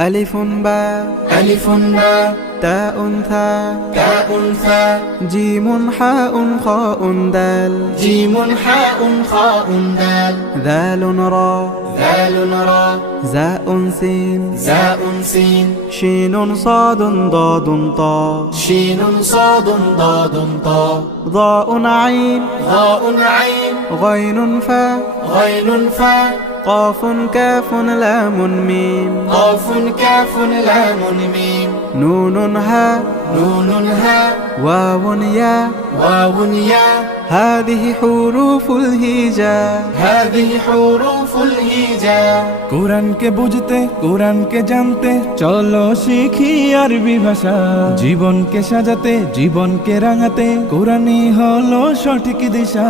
ألف باء ألف باء تاء ثاء تاء ثاء جيم حاء خاء دال جيم حاء خاء دال ذال راء ذال راء زاء سين زاء سين شين صاد ضاد طاء شين صاد ضاد طاء ضاء عين ضاء عين غين فاء غين فاء قاف كاف لام ميم قاف كاف لام ميم نون هاء نون هاء واو ياء واو ياء هذه حروف الهجاء هذه حروف الهجاء কোরআনকে বুঝতে কোরআনকে জানতে চলো শিখি আরবি ভাষা জীবনকে সাজাতে জীবনকে রাঙাতে কোরআনই হলো সঠিক দিশা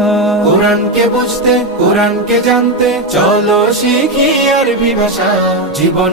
কোরআনকে বুঝতে কোরআনকে জানতে চলো শিখি আরবি ভাষা জীবন